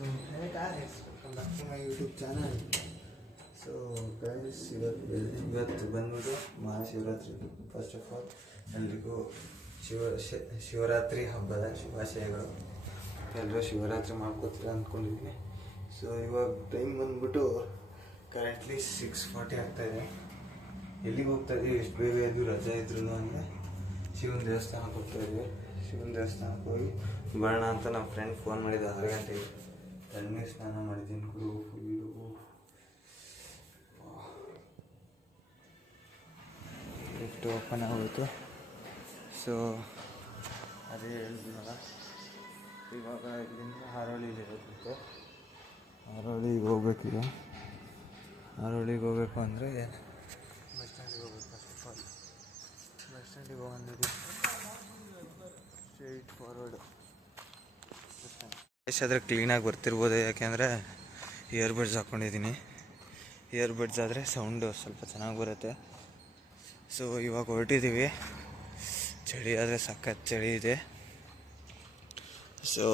So, hey guys, welcome back to my YouTube channel. So, guys, ಇವತ್ತು ಬಂದ್ಬಿಟ್ಟು Mahashivratri. First of all ಎಲ್ರಿಗೂ ಶಿವರಾತ್ರಿ ಹಬ್ಬದ ಶುಭಾಶಯಗಳು. ಎಲ್ಲರೂ ಶಿವರಾತ್ರಿ ಮಾಡ್ಕೋತೀರ ಅಂದ್ಕೊಂಡಿದ್ದೀನಿ. ಸೊ ಇವಾಗ ಟೈಮ್ ಬಂದ್ಬಿಟ್ಟು ಕರೆಂಟ್ಲಿ 6:40 ಆಗ್ತಾಯಿದೆ. ಎಲ್ಲಿಗೆ ಹೋಗ್ತಾಯಿದ್ದೀವಿ? ಎಷ್ಟು ಬೇಗ ಎದ್ದು ರಜೆ ಇದ್ರು ಅಂದರೆ ಶಿವನ ದೇವಸ್ಥಾನಕ್ಕೆ ಹೋಗ್ತಾಯಿದ್ವಿ. ಶಿವನ ದೇವಸ್ಥಾನಕ್ಕೆ ಹೋಗಿ ಬರೋಣ ಅಂತ ನಮ್ಮ ಫ್ರೆಂಡ್ ಫೋನ್ ಮಾಡಿದ 6 ಗಂಟೆಗೆ. ತಣ್ಣೀರು ಸ್ನಾನ ಮಾಡಿದ್ದೀನಿ ಗುರು. ಫುಲ್ಲು ಲಿಫ್ಟ್ ಓಪನ್ ಆಗೋಯ್ತು. ಸೊ ಅದೇ ಹೇಳಿದ್ನಲ್ಲ, ಇವಾಗ ಇಲ್ಲಿಂದ ಹಾರೋಳಿಲಿರುತ್ತೆ. ಹಾರೋಳಿಗೆ ಹೋಗ್ಬೇಕೀಗ. ಹಾರೋಳಿಗೆ ಹೋಗ್ಬೇಕು ಅಂದರೆ ಬಸ್ ಸ್ಟ್ಯಾಂಡಿಗೆ ಹೋಗ್ಬೇಕು. ಫಸ್ಟ್ ಆಫ್ ಆಲ್ ಬಸ್ ಸ್ಟ್ಯಾಂಡಿಗೆ ಹೋಗೋದು ಸ್ಟ್ರೈಟ್ ಫಾರ್ವರ್ಡ್ ಬಸ್ ಸ್ಟ್ಯಾಂಡ್. ಆದರೆ ಕ್ಲೀನಾಗಿ ಬರ್ತಿರ್ಬೋದು, ಯಾಕೆಂದರೆ ಇಯರ್ಬಡ್ಸ್ ಹಾಕ್ಕೊಂಡಿದ್ದೀನಿ. ಇಯರ್ಬಡ್ಸ್ ಆದರೆ ಸೌಂಡು ಸ್ವಲ್ಪ ಚೆನ್ನಾಗಿ ಬರುತ್ತೆ. ಸೊ ಇವಾಗ ಹೊರಟಿದ್ದೀವಿ. ಚಳಿ ಆದರೆ ಸಖತ್ ಚಳಿ ಇದೆ. ಸೊ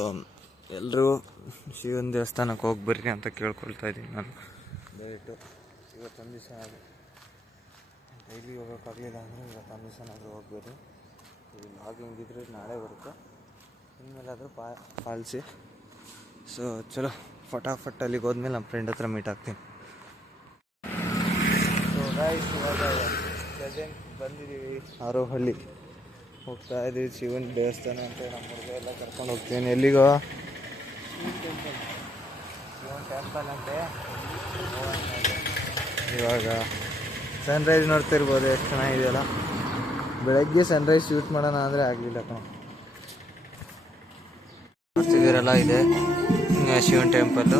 ಎಲ್ಲರೂ ಶಿವನ ದೇವಸ್ಥಾನಕ್ಕೆ ಹೋಗಿ ಬರ್ರಿ ಅಂತ ಕೇಳ್ಕೊಳ್ತಾ ಇದ್ದೀನಿ ನಾನು. ದಯವಿಟ್ಟು ಇವತ್ತೊಂದು ದಿವಸ ಡೈಲಿ ಹೋಗೋಕ್ಕಾಗಲಿಲ್ಲ ಅಂದರೆ ಇವತ್ತೊಂದು ದಿವಸನಾದರೂ ಹೋಗ್ಬೋದು. ಇದು ಲಾಗಿಂಗ್ ಇದ್ದರೆ ನಾಳೆ ಬರುತ್ತೆ, ಇನ್ಮೇಲಾದರೂ ಪಾಲಿಸಿ. ಸೊ ಚಲೋ ಫಟಾಫಟ್ ಅಲ್ಲಿಗೆ ಹೋದ್ಮೇಲೆ ನಮ್ಮ ಫ್ರೆಂಡ್ ಹತ್ರ ಮೀಟ್ ಆಗ್ತೀನಿ. ಸೊ ಗೈಸ್, ಇವಾಗ ಪ್ರೆಸೆಂಟ್ ಬಂದಿದ್ದೀವಿ ಹಾರೋಹಳ್ಳಿ. ಹೋಗ್ತಾ ಇದ್ದೀವಿ ಶಿವನ ದೇವಸ್ಥಾನ ಅಂತ. ನಮ್ಮ ಹುಡುಗ ಎಲ್ಲ ಕರ್ಕೊಂಡು ಹೋಗ್ತೀನಿ. ಎಲ್ಲಿಗೋ? ಶಿವನ ಟೆಂಪಲ್ ಅಂತೆ. ಇವಾಗ ಸನ್ರೈಸ್ ನೋಡ್ತಿರ್ಬೋದು, ಎಷ್ಟು ಚೆನ್ನಾಗಿದೆಯಲ್ಲ. ಬೆಳಗ್ಗೆ ಸನ್ರೈಸ್ ಶೂಟ್ ಮಾಡೋಣ ಅಂದರೆ ಆಗಲಿಲ್ಲ ಕಣ. ನೋಡ್ತಿದ್ದೀರಲ್ಲ, ಇದೆ ಶಿವನ್ ಟೆಂಪಲ್ಲು.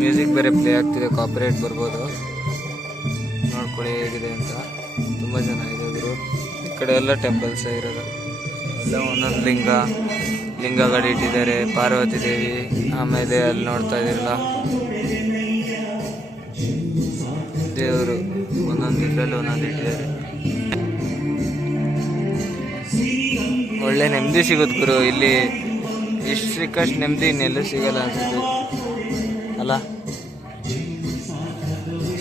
ಮ್ಯೂಸಿಕ್ ಬೇರೆ ಪ್ಲೇ ಆಗ್ತಿದೆ, ಕಾಪಿರೈಟ್ ಬರ್ಬೋದು. ನೋಡ್ಕೊಳ್ಳಿ ಹೇಗಿದೆ ಅಂತ. ತುಂಬ ಚೆನ್ನಾಗಿದೆ ಗುರು. ಈ ಕಡೆ ಎಲ್ಲ ಟೆಂಪಲ್ಸ್ ಇರೋದು. ಎಲ್ಲ ಒಂದೊಂದು ಲಿಂಗಗಳು ಇಟ್ಟಿದ್ದಾರೆ. ಪಾರ್ವತಿ ದೇವಿ, ಆಮೇಲೆ ಅಲ್ಲಿ ನೋಡ್ತಾ ಇದ್ದೀರಲ್ಲ ದೇವರು, ಒಂದೊಂದು ಇದರಲ್ಲಿ ಒಂದೊಂದು ಇಟ್ಟಿದ್ದಾರೆ. ಒಳ್ಳೆ ನೆಮ್ಮದಿ ಸಿಗುತ್ತೆ ಗುರು ಇಲ್ಲಿ. ಇಷ್ಟು ಸಿಕ್ಕಷ್ಟು ನೆಮ್ಮದಿ ಇನ್ನೆಲ್ಲೂ ಸಿಗಲ್ಲ ಅನ್ಸುತ್ತೆ ಅಲ್ಲ.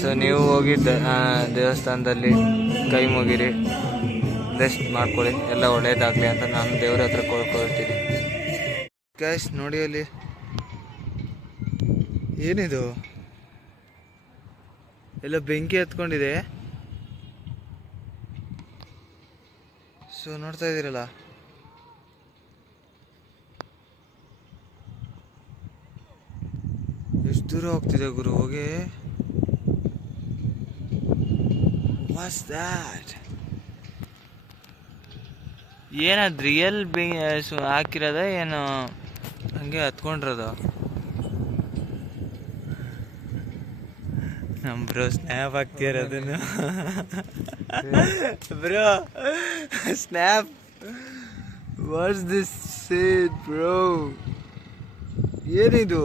ಸೊ ನೀವು ಹೋಗಿದ್ದ ದೇವಸ್ಥಾನದಲ್ಲಿ ಕೈ ಮುಗಿರಿ, ರೆಸ್ಟ್ ಮಾಡ್ಕೊಳ್ಳಿ, ಎಲ್ಲ ಒಳ್ಳೇದಾಗಲಿ ಅಂತ ನಾನು ದೇವ್ರ ಹತ್ರ ಕೊಡ್ಕೊಳ್ತೀನಿ. ಗ್ಯಾಸ್ ನೋಡಿ, ಅಲ್ಲಿ ಏನಿದು? ಎಲ್ಲ ಬೆಂಕಿ ಹತ್ಕೊಂಡಿದೆ. ಸೊ ನೋಡ್ತಾ ಇದ್ದೀರಲ್ಲ, ಎಷ್ಟು ದೂರ ಹೋಗ್ತಿದೆ ಗುರು ಹೋಗಿ. What's that? ಏನದು ರಿಯಲ್ ಹಾಕಿರೋದ ಏನು ಹಂಗೆ ಹತ್ಕೊಂಡಿರೋದ? ನಮ್ಮ ಬ್ರೋ ಸ್ನ್ಯಾಪ್ ಹಾಕ್ತಿಯಾರ ಅದನ್ನು. Bro snap, what's this said bro? ಏನಿದು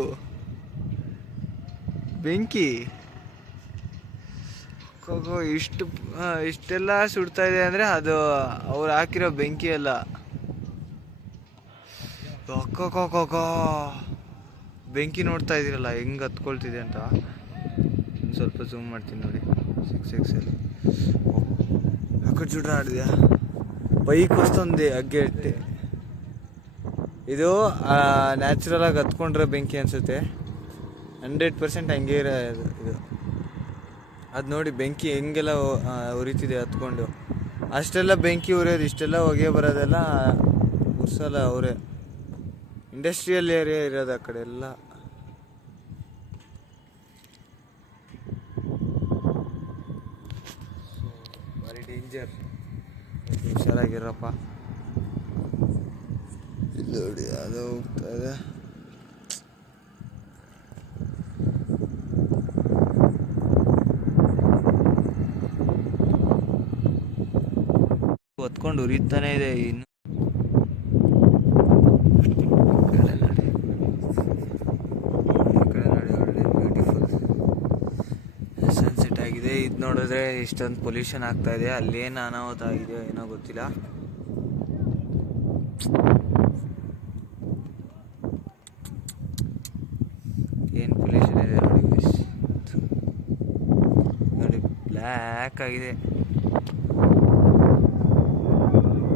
ಬೆಂಕಿ? ಇಷ್ಟೆಲ್ಲ ಸುಡ್ತಾ ಇದೆ ಅಂದರೆ ಅದು ಅವ್ರು ಹಾಕಿರೋ ಬೆಂಕಿ ಅಲ್ಲ. ಬೆಂಕಿ ನೋಡ್ತಾ ಇದ್ದೀರಲ್ಲ ಹೆಂಗೆ ಹತ್ಕೊಳ್ತಿದೆ ಅಂತ. ಸ್ವಲ್ಪ ಝೂಮ್ ಮಾಡ್ತೀನಿ ನೋಡಿ. 6XL ಆ ಕಡೆ ಜುಡ್ರ ಆಡಿದ್ಯಾ? ಬೈಕ್ ವಸ್ತೊಂದು ಅಗ್ಗೆ ಇಟ್ಟೆ. ಇದು ನ್ಯಾಚುರಲಾಗಿ ಹತ್ಕೊಂಡ್ರೆ ಬೆಂಕಿ ಅನಿಸುತ್ತೆ. 100% ಹಂಗೆ ಇರೋದು ಇದು. ಅದು ನೋಡಿ ಬೆಂಕಿ ಹೆಂಗೆಲ್ಲ ಉರಿತಿದೆ ಹತ್ಕೊಂಡು. ಅಷ್ಟೆಲ್ಲ ಬೆಂಕಿ ಉರಿಯೋದು, ಇಷ್ಟೆಲ್ಲ ಹೊಗೆ ಬರೋದೆಲ್ಲ ಉರ್ಸಲ್ಲ ಅವರೇ. ಇಂಡಸ್ಟ್ರಿಯಲ್ ಏರಿಯಾ ಇರೋದು ಆ ಕಡೆ ಎಲ್ಲ. ವೆರಿ ಡೇಂಜರ್, ಹುಷಾರಾಗಿರಪ್ಪ. ಇಲ್ಲಿ ನೋಡಿ ಅದು ಹೋಗ್ತಾ ಇದೆ. ಹೊತ್ಕೊಂಡು ಉರಿತಾನೆ ಇದೆ ಇನ್ನು. ಒಳ್ಳೆ ಬ್ಯೂಟಿಫುಲ್ ಸನ್ಸೆಟ್ ಆಗಿದೆ. ಇದು ನೋಡಿದ್ರೆ ಇಷ್ಟೊಂದು ಪೊಲ್ಯೂಷನ್ ಆಗ್ತಾ ಇದೆ. ಅಲ್ಲೇನು ಅನಾಹುತ ಆಗಿದೆ ಏನೋ ಗೊತ್ತಿಲ್ಲ. ಬ್ಲ್ಯಾಕ್ ಆಗಿದೆ.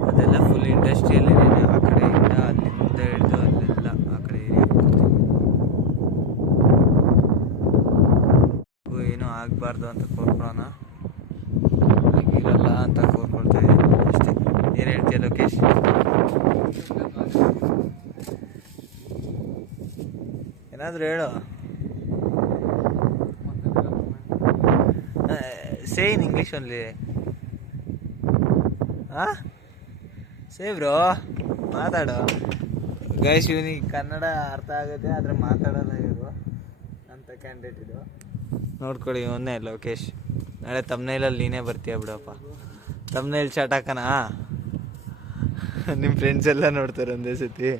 ಅದೆಲ್ಲ ಫುಲ್ ಇಂಡಸ್ಟ್ರಿಯಲ್ ಏರಿಯಾನೇ. ಆ ಕಡೆಯಿಂದ ಅಲ್ಲಿಂದ ಹಿಡಿದು ಅಲ್ಲೆಲ್ಲ ಆ ಕಡೆ ಏರಿಯಾ ಏನೂ ಆಗಬಾರ್ದು ಅಂತ ಕೋರ್ಕೊಳ್ಳೋಣ, ಆಗಿರಲ್ಲ ಅಂತ ಕೋರ್ಕೊಳ್ತಾ ಇದ್ದೀನಿ ಅಷ್ಟೇ. ಏನು ಹೇಳ್ತೀಯ ಲೋಕೇಶ್? ಏನಾದರೂ ಹೇಳು. Say in English only. Say bro, ಮಾತಾಡು. ಗೈಸ್, ಇವನಿಗೆ ಕನ್ನಡ ಅರ್ಥ ಆಗುತ್ತೆ ಆದರೆ ಮಾತಾಡೋಲ್ಲ ಇವರು ಅಂತ ಕ್ಯಾಂಡಿಡೇಟ್ ಇದು. ನೋಡ್ಕೊಳ್ಳಿ, ಇವನ್ನೇ ಲೋಕೇಶ್. ನಾಳೆ ತಮ್ನೇಲಲ್ಲಿ ನೀನೇ ಬರ್ತೀಯ ಬಿಡಪ್ಪ. ತಮ್ನೇಲ್ ಚಾಟ್ ಹಾಕನಾ? ನಿಮ್ಮ ಫ್ರೆಂಡ್ಸ್ ಎಲ್ಲ ನೋಡ್ತಾರೆ ಒಂದೇ ಸತಿ.